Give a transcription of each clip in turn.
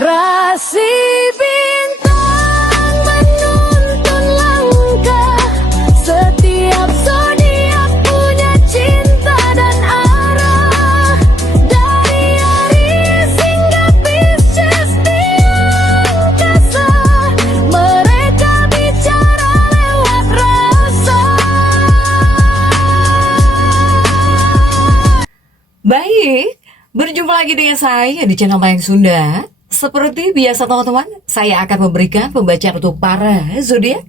Rasi bintang menuntun langkah, setiap zodiak punya cinta dan arah. Dari Aries hingga Pisces di angkasa, mereka bicara lewat rasa. Baik, berjumpa lagi dengan saya di channel Mayang Sunda. Seperti biasa teman-teman, saya akan memberikan pembacaan untuk para zodiak.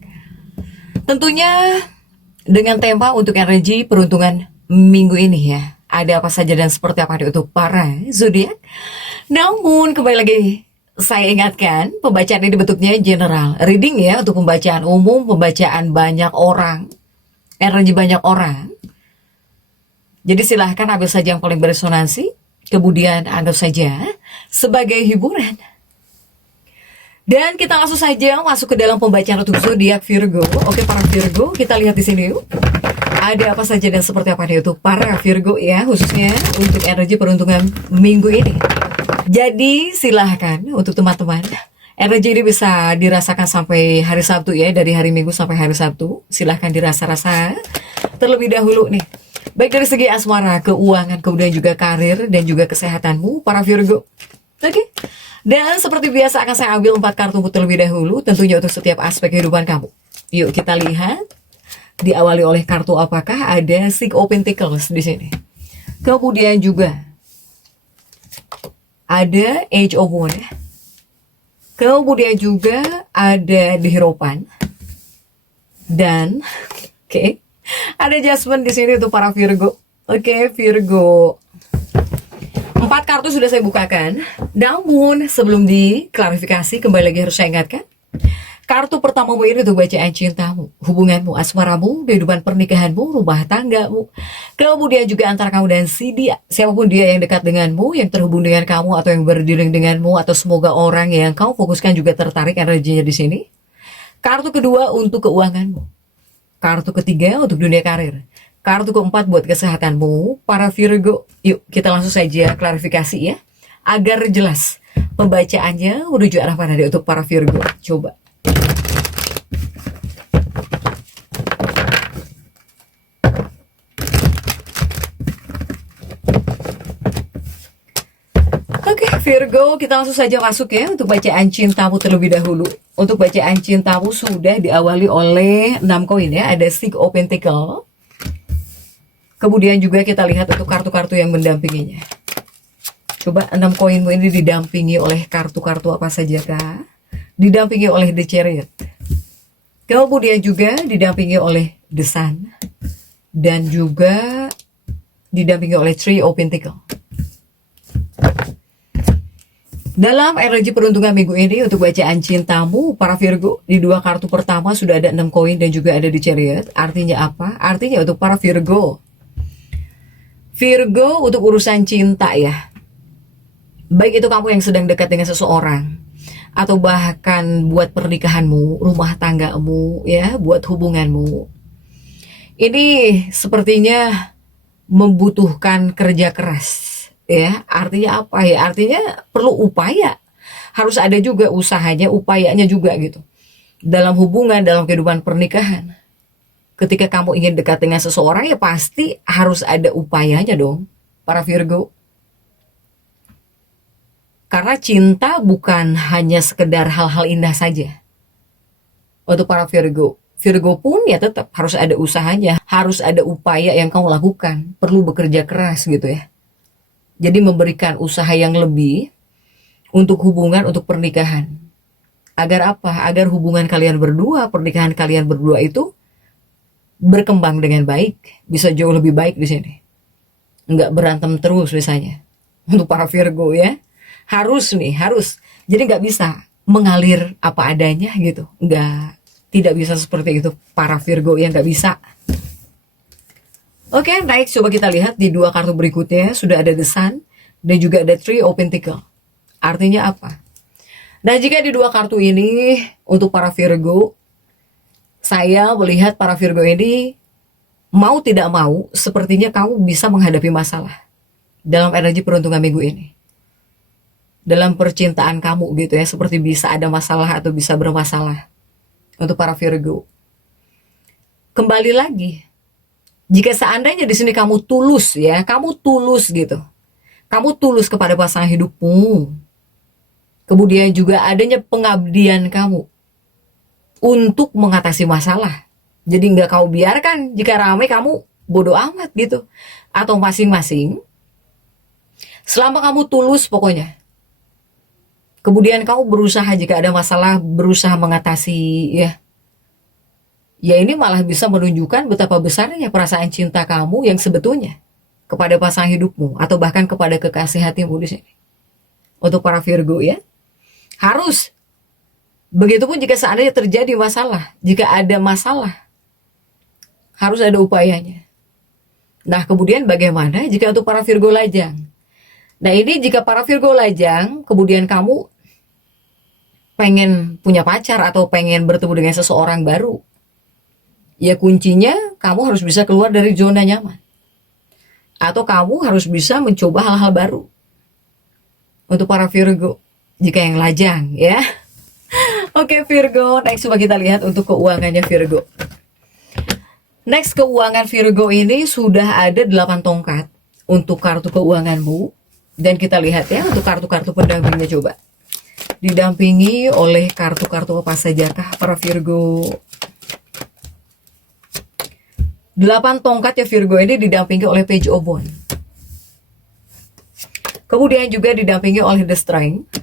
Tentunya dengan tema untuk energi peruntungan minggu ini ya. Ada apa saja dan seperti apa untuk para zodiak. Namun kembali lagi saya ingatkan, pembacaan ini bentuknya general reading ya, untuk pembacaan umum, pembacaan banyak orang, energi banyak orang. Jadi silahkan ambil saja yang paling beresonansi, kemudian anggap saja sebagai hiburan. Dan kita langsung saja masuk ke dalam pembacaan untuk zodiak Virgo. Oke para Virgo, kita lihat di sini yuk. Ada apa saja dan seperti apa nih untuk para Virgo ya, khususnya untuk energi peruntungan minggu ini. Jadi silahkan untuk teman-teman, energi ini bisa dirasakan sampai hari Sabtu ya, dari hari Minggu sampai hari Sabtu. Silahkan dirasa-rasa terlebih dahulu nih. Baik dari segi asmara, keuangan, kemudian juga karir dan juga kesehatanmu para Virgo. Oke. Dan seperti biasa akan saya ambil 4 kartu terlebih dahulu, tentunya untuk setiap aspek kehidupan kamu. Yuk kita lihat. Diawali oleh kartu apakah? Ada Six of Pentacles di sini. Kemudian juga ada Age of Wands. Kemudian juga ada The Hierophant. Dan oke. Ada Judgment di sini untuk para Virgo. Oke, Virgo. 4 kartu sudah saya bukakan. Namun sebelum diklarifikasi, kembali lagi harus saya ingatkan. Kartu pertamamu ini untuk bacaan cintamu, hubunganmu, asmaramu, kehidupan pernikahanmu, rumah tanggamu. Kemudian juga antara kamu dan si dia, siapapun dia yang dekat denganmu, yang terhubung dengan kamu atau yang berdiling denganmu, atau semoga orang yang kamu fokuskan juga tertarik energinya di sini. Kartu kedua untuk keuanganmu. Kartu ketiga untuk dunia karir. Kartu keempat buat kesehatanmu, para Virgo. Yuk kita langsung saja klarifikasi ya, agar jelas pembacaannya menuju arah mana deh untuk para Virgo. Coba. Oke Virgo, kita langsung saja masuk ya untuk bacaan cintamu terlebih dahulu. Untuk bacaan cintamu sudah diawali oleh 6 koin ya, ada Six of Pentacles. Kemudian juga kita lihat untuk kartu-kartu yang mendampinginya. Coba 6 koinmu ini didampingi oleh kartu-kartu apa saja kah? Didampingi oleh The Chariot. Kemudian juga didampingi oleh The Sun. Dan juga didampingi oleh Three of Pentacles. Dalam energi peruntungan minggu ini untuk bacaan cintamu para Virgo, di 2 kartu pertama sudah ada 6 koin dan juga ada di Chariot. Artinya apa? Artinya untuk para Virgo, untuk urusan cinta ya, baik itu kamu yang sedang dekat dengan seseorang, atau bahkan buat pernikahanmu, rumah tanggamu ya, buat hubunganmu, ini sepertinya membutuhkan kerja keras ya. Artinya apa ya? Artinya perlu upaya, harus ada juga usahanya, upayanya juga gitu dalam hubungan, dalam kehidupan pernikahan. Ketika kamu ingin dekat dengan seseorang ya pasti harus ada upayanya dong para Virgo. Karena cinta bukan hanya sekedar hal-hal indah saja. Untuk para Virgo, Virgo pun ya tetap harus ada usahanya, harus ada upaya yang kamu lakukan, perlu bekerja keras gitu ya. Jadi memberikan usaha yang lebih untuk hubungan, untuk pernikahan. Agar apa? Agar hubungan kalian berdua, pernikahan kalian berdua itu berkembang dengan baik, bisa jauh lebih baik di sini. Enggak berantem terus misalnya. Untuk para Virgo ya, harus. Jadi nggak bisa mengalir apa adanya gitu. Tidak bisa seperti itu para Virgo yang nggak bisa. Oke, baik, coba kita lihat di 2 kartu berikutnya sudah ada The Sun dan juga ada Three of Pentacles. Artinya apa? Nah, jika di 2 kartu ini untuk para Virgo, saya melihat para Virgo ini mau tidak mau sepertinya kamu bisa menghadapi masalah dalam energi peruntungan minggu ini. dalam percintaan kamu gitu ya, seperti bisa ada masalah atau bisa bermasalah untuk para Virgo. Kembali lagi, jika seandainya di sini kamu tulus ya, kamu tulus gitu. Kamu tulus kepada pasangan hidupmu. Kemudian juga adanya pengabdian kamu untuk mengatasi masalah. Jadi nggak kau biarkan jika ramai kamu bodoh amat gitu. Atau masing-masing, selama kamu tulus pokoknya. Kemudian kamu berusaha jika ada masalah, berusaha mengatasi ya. Ya ini malah bisa menunjukkan betapa besarnya perasaan cinta kamu yang sebetulnya kepada pasangan hidupmu atau bahkan kepada kekasih hatimu di sini. Untuk para Virgo ya. Harus. Begitupun jika seandainya terjadi masalah, jika ada masalah, harus ada upayanya. Nah, kemudian bagaimana jika untuk para Virgo lajang? Nah, ini jika para Virgo lajang, kemudian kamu pengen punya pacar atau pengen bertemu dengan seseorang baru, ya kuncinya kamu harus bisa keluar dari zona nyaman. Atau kamu harus bisa mencoba hal-hal baru. Untuk para Virgo, jika yang lajang ya. Oke Virgo, next coba kita lihat untuk keuangannya Virgo. Next, keuangan Virgo ini sudah ada 8 tongkat untuk kartu keuanganmu. Dan kita lihat ya untuk kartu-kartu pendampingnya coba. Didampingi oleh kartu-kartu apa sajakah para Virgo? 8 tongkat ya Virgo ini didampingi oleh Page of Wands. Kemudian juga didampingi oleh The Strength.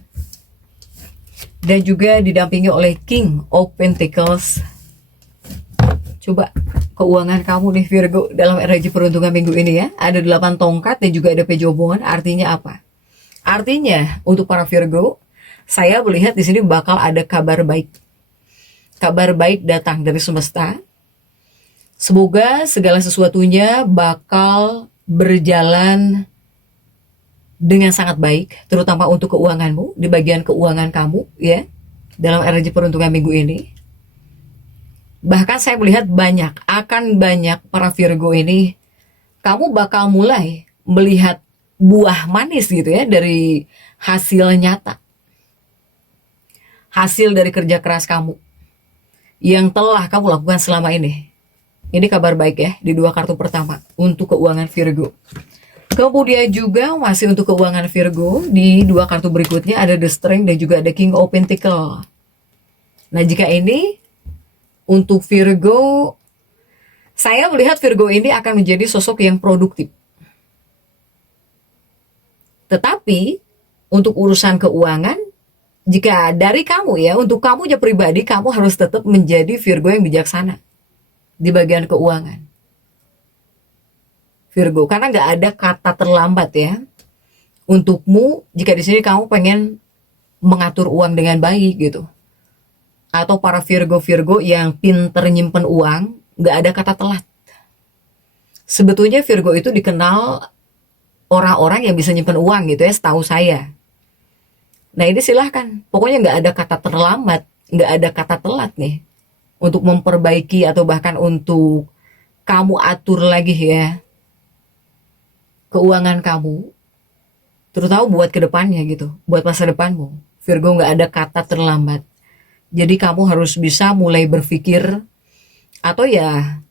Dan juga didampingi oleh King of Pentacles. Coba keuangan kamu nih Virgo dalam energi peruntungan minggu ini ya. Ada 8 tongkat dan juga ada Page of Wands. Artinya apa? Artinya untuk para Virgo, saya melihat di sini bakal ada kabar baik. Kabar baik datang dari semesta. Semoga segala sesuatunya bakal berjalan dengan sangat baik, terutama untuk keuanganmu, di bagian keuangan kamu ya, dalam energi peruntungan minggu ini. Bahkan saya melihat akan banyak para Virgo ini, kamu bakal mulai melihat buah manis gitu ya, dari hasil nyata. Hasil dari kerja keras kamu, yang telah kamu lakukan selama ini. Ini kabar baik ya, di 2 kartu pertama, untuk keuangan Virgo. Kemudian juga masih untuk keuangan Virgo, di 2 kartu berikutnya ada The Strength dan juga ada King of Pentacles. Nah jika ini untuk Virgo, saya melihat Virgo ini akan menjadi sosok yang produktif. Tetapi untuk urusan keuangan, jika dari kamu ya, untuk kamu aja pribadi, kamu harus tetap menjadi Virgo yang bijaksana di bagian keuangan. Virgo, karena nggak ada kata terlambat ya untukmu jika di sini kamu pengen mengatur uang dengan baik gitu. Atau para Virgo yang pinter nyimpen uang, nggak ada kata telat. Sebetulnya Virgo itu dikenal orang-orang yang bisa nyimpen uang gitu ya, setahu saya. Nah ini silahkan, pokoknya nggak ada kata terlambat, nggak ada kata telat nih untuk memperbaiki atau bahkan untuk kamu atur lagi ya keuangan kamu, terutama buat kedepannya gitu, buat masa depanmu. Virgo nggak ada kata terlambat. Jadi kamu harus bisa mulai berpikir, atau ya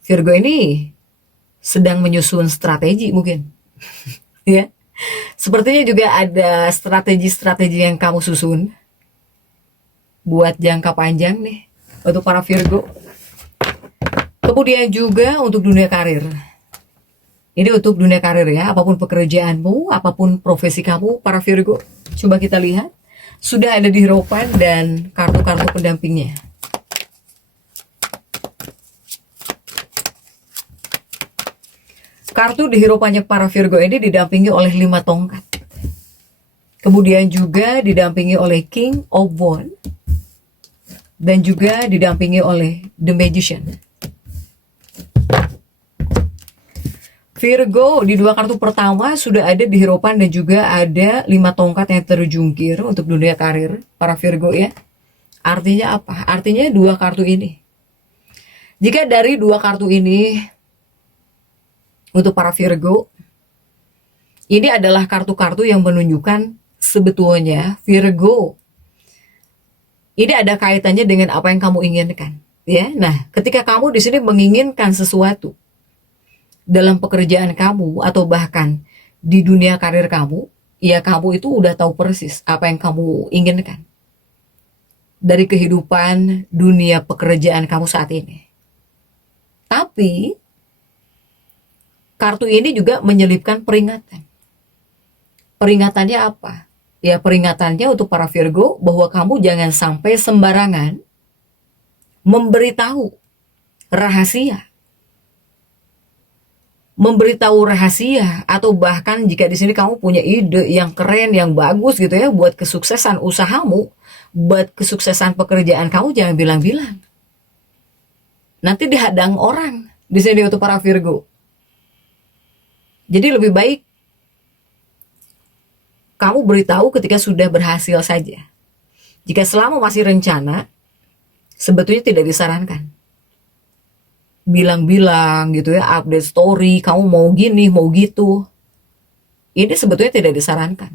Virgo ini sedang menyusun strategi mungkin. Ya, sepertinya juga ada strategi-strategi yang kamu susun buat jangka panjang nih untuk para Virgo. Kemudian juga untuk dunia karir. Ini untuk dunia karir ya, apapun pekerjaanmu, apapun profesi kamu, para Virgo. Coba kita lihat, sudah ada di harapan dan kartu-kartu pendampingnya. Kartu di harapannya para Virgo ini didampingi oleh 5 tongkat. Kemudian juga didampingi oleh King of Wands. Dan juga didampingi oleh The Magician. Virgo di 2 kartu pertama sudah ada di harapan dan juga ada 5 tongkat yang terjungkir untuk dunia karir para Virgo ya. Artinya apa? Artinya 2 kartu ini. Jika dari 2 kartu ini untuk para Virgo, ini adalah kartu-kartu yang menunjukkan sebetulnya Virgo ini ada kaitannya dengan apa yang kamu inginkan, ya. Nah, ketika kamu di sini menginginkan sesuatu dalam pekerjaan kamu atau bahkan di dunia karir kamu, ya kamu itu udah tahu persis apa yang kamu inginkan dari kehidupan dunia pekerjaan kamu saat ini. Tapi kartu ini juga menyelipkan peringatan. Peringatannya apa? Ya peringatannya untuk para Virgo bahwa kamu jangan sampai sembarangan memberitahu rahasia. Memberitahu rahasia atau bahkan jika di sini kamu punya ide yang keren, yang bagus gitu ya buat kesuksesan usahamu, buat kesuksesan pekerjaan kamu, jangan bilang-bilang. Nanti dihadang orang di sini untuk para Virgo. Jadi lebih baik kamu beritahu ketika sudah berhasil saja. Jika selama masih rencana, sebetulnya tidak disarankan. Bilang-bilang gitu ya, update story, kamu mau gini, mau gitu. Ini sebetulnya tidak disarankan.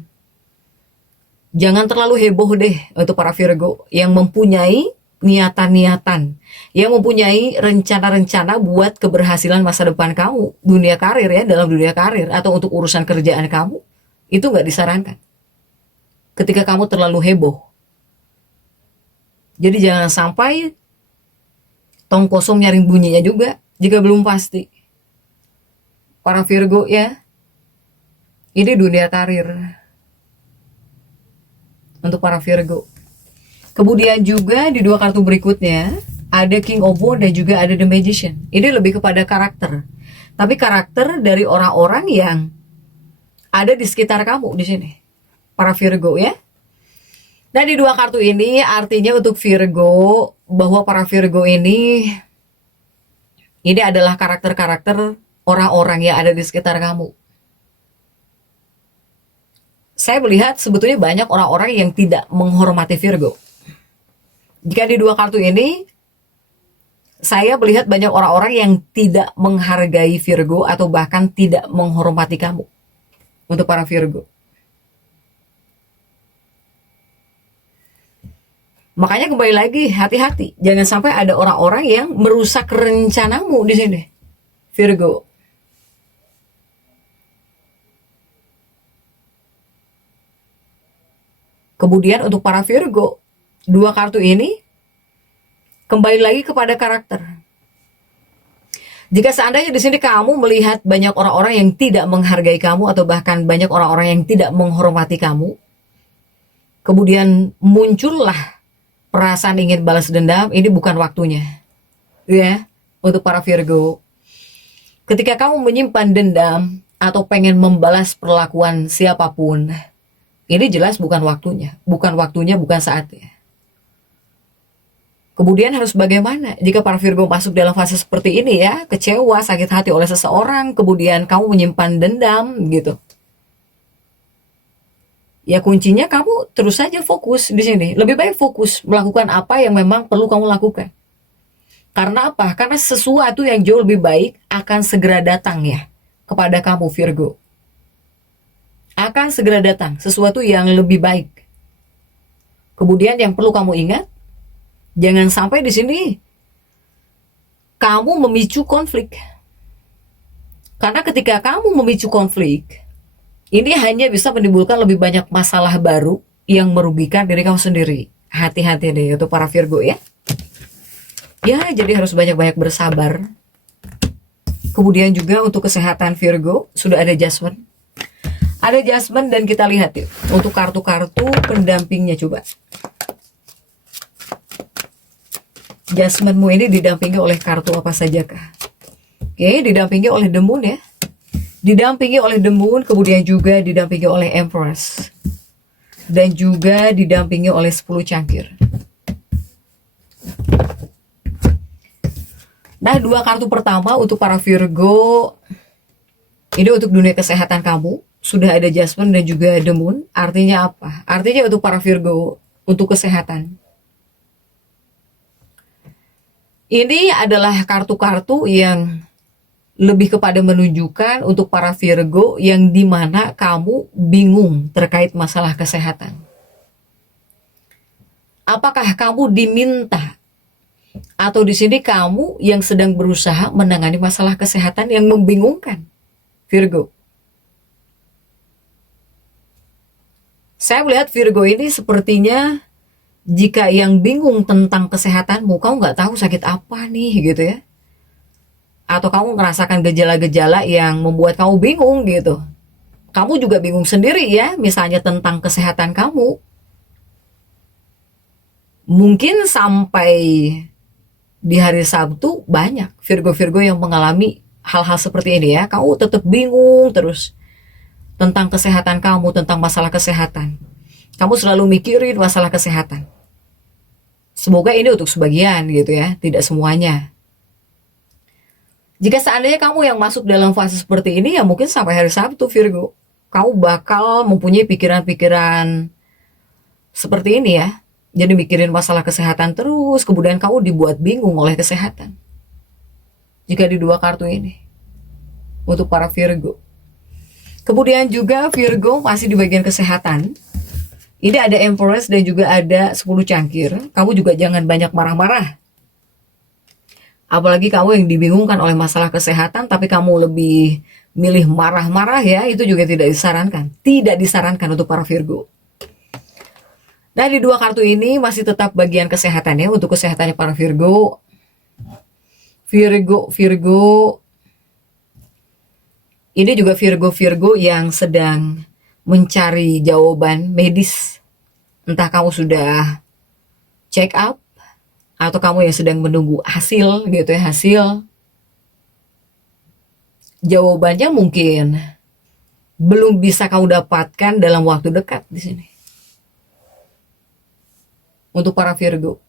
Jangan terlalu heboh deh untuk para Virgo yang mempunyai niatan-niatan, yang mempunyai rencana-rencana buat keberhasilan masa depan kamu, dunia karir ya, dalam dunia karir atau untuk urusan kerjaan kamu, itu nggak disarankan. Ketika kamu terlalu heboh. Jadi jangan sampai tong kosong nyaring bunyinya juga jika belum pasti. Para Virgo ya, ini dunia karir untuk para Virgo. Kemudian juga di dua kartu berikutnya ada King of Wands dan juga ada The Magician. Ini lebih kepada karakter. Tapi karakter dari orang-orang yang ada di sekitar kamu di sini. Para Virgo ya. Dan di dua kartu ini artinya untuk Virgo bahwa para Virgo ini adalah karakter-karakter orang-orang yang ada di sekitar kamu. Saya melihat sebetulnya banyak orang-orang yang tidak menghormati Virgo. Jika di dua kartu ini, saya melihat banyak orang-orang yang tidak menghargai Virgo atau bahkan tidak menghormati kamu. Untuk para Virgo. Makanya kembali lagi, hati-hati. Jangan sampai ada orang-orang yang merusak rencanamu di sini. Virgo. Kemudian untuk para Virgo, dua kartu ini kembali lagi kepada karakter. Jika seandainya di sini kamu melihat banyak orang-orang yang tidak menghargai kamu atau bahkan banyak orang-orang yang tidak menghormati kamu, kemudian muncullah perasaan ingin balas dendam, ini bukan waktunya. Ya, untuk para Virgo. Ketika kamu menyimpan dendam atau pengen membalas perlakuan siapapun, ini jelas bukan waktunya. Bukan waktunya, bukan saatnya. Kemudian harus bagaimana jika para Virgo masuk dalam fase seperti ini ya, kecewa, sakit hati oleh seseorang, kemudian kamu menyimpan dendam gitu. Ya kuncinya kamu terus saja fokus di sini. Lebih baik fokus melakukan apa yang memang perlu kamu lakukan. Karena apa? Karena sesuatu yang jauh lebih baik akan segera datang ya kepada kamu Virgo. Akan segera datang sesuatu yang lebih baik. Kemudian yang perlu kamu ingat, jangan sampai di sini kamu memicu konflik. Karena ketika kamu memicu konflik, ini hanya bisa menimbulkan lebih banyak masalah baru yang merugikan diri kamu sendiri. Hati-hati deh untuk para Virgo ya. Ya, jadi harus banyak-banyak bersabar. Kemudian juga untuk kesehatan Virgo, sudah ada Judgment. Ada Judgment dan kita lihat yuk. Untuk kartu-kartu pendampingnya coba. Judgment-mu ini didampingi oleh kartu apa sajakah? Oke, didampingi oleh The Moon ya. Didampingi oleh The Moon, kemudian juga didampingi oleh Empress. Dan juga didampingi oleh 10 cangkir. Nah, dua kartu pertama untuk para Virgo, ini untuk dunia kesehatan kamu. Sudah ada Judgment dan juga The Moon. Artinya apa? Artinya untuk para Virgo, untuk kesehatan. Ini adalah kartu-kartu yang lebih kepada menunjukkan untuk para Virgo yang dimana kamu bingung terkait masalah kesehatan. Apakah kamu diminta atau di sini kamu yang sedang berusaha menangani masalah kesehatan yang membingungkan, Virgo? Saya melihat Virgo ini sepertinya jika yang bingung tentang kesehatanmu, kamu nggak tahu sakit apa nih gitu ya. Atau kamu merasakan gejala-gejala yang membuat kamu bingung gitu. Kamu juga bingung sendiri ya, misalnya tentang kesehatan kamu. Mungkin sampai di hari Sabtu banyak Virgo-Virgo yang mengalami hal-hal seperti ini ya. Kamu tetap bingung terus tentang kesehatan kamu, tentang masalah kesehatan. Kamu selalu mikirin masalah kesehatan. Semoga ini untuk sebagian gitu ya, tidak semuanya. Jika seandainya kamu yang masuk dalam fase seperti ini, ya mungkin sampai hari Sabtu Virgo, kamu bakal mempunyai pikiran-pikiran seperti ini ya. Jadi mikirin masalah kesehatan terus, kemudian kamu dibuat bingung oleh kesehatan. Jika di dua kartu ini, untuk para Virgo. Kemudian juga Virgo masih di bagian kesehatan. Ini ada Empress dan juga ada 10 cangkir. Kamu juga jangan banyak marah-marah. Apalagi kamu yang dibingungkan oleh masalah kesehatan, tapi kamu lebih milih marah-marah ya, itu juga tidak disarankan. Tidak disarankan untuk para Virgo. Nah, di dua kartu ini masih tetap bagian kesehatannya. Untuk kesehatannya para Virgo. Virgo. Ini juga Virgo yang sedang mencari jawaban medis. Entah kamu sudah check up, atau kamu yang sedang menunggu hasil gitu ya, hasil. Jawabannya mungkin belum bisa kamu dapatkan dalam waktu dekat di sini. Untuk para Virgo.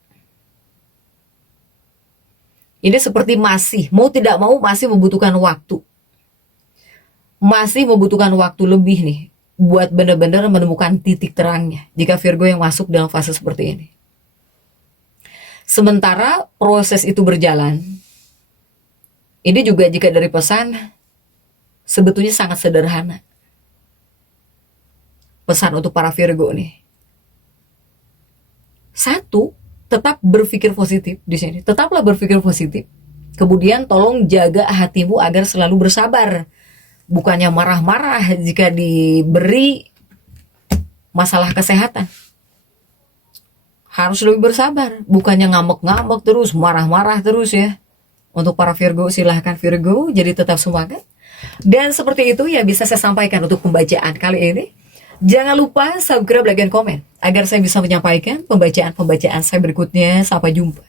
Ini seperti masih, mau tidak mau masih membutuhkan waktu. Masih membutuhkan waktu lebih nih, buat benar-benar menemukan titik terangnya, jika Virgo yang masuk dalam fase seperti ini. Sementara proses itu berjalan, ini juga jika dari pesan, sebetulnya sangat sederhana. Pesan untuk para Virgo nih. Satu, tetap berpikir positif di sini. Tetaplah berpikir positif. Kemudian tolong jaga hatimu agar selalu bersabar. Bukannya marah-marah jika diberi masalah kesehatan. Harus lebih bersabar. Bukannya ngambek-ngambek terus, marah-marah terus ya. Untuk para Virgo, silahkan Virgo, jadi tetap semangat. Dan seperti itu yang bisa saya sampaikan untuk pembacaan kali ini. Jangan lupa subscribe, like, dan komen agar saya bisa menyampaikan pembacaan-pembacaan saya berikutnya. Sampai jumpa.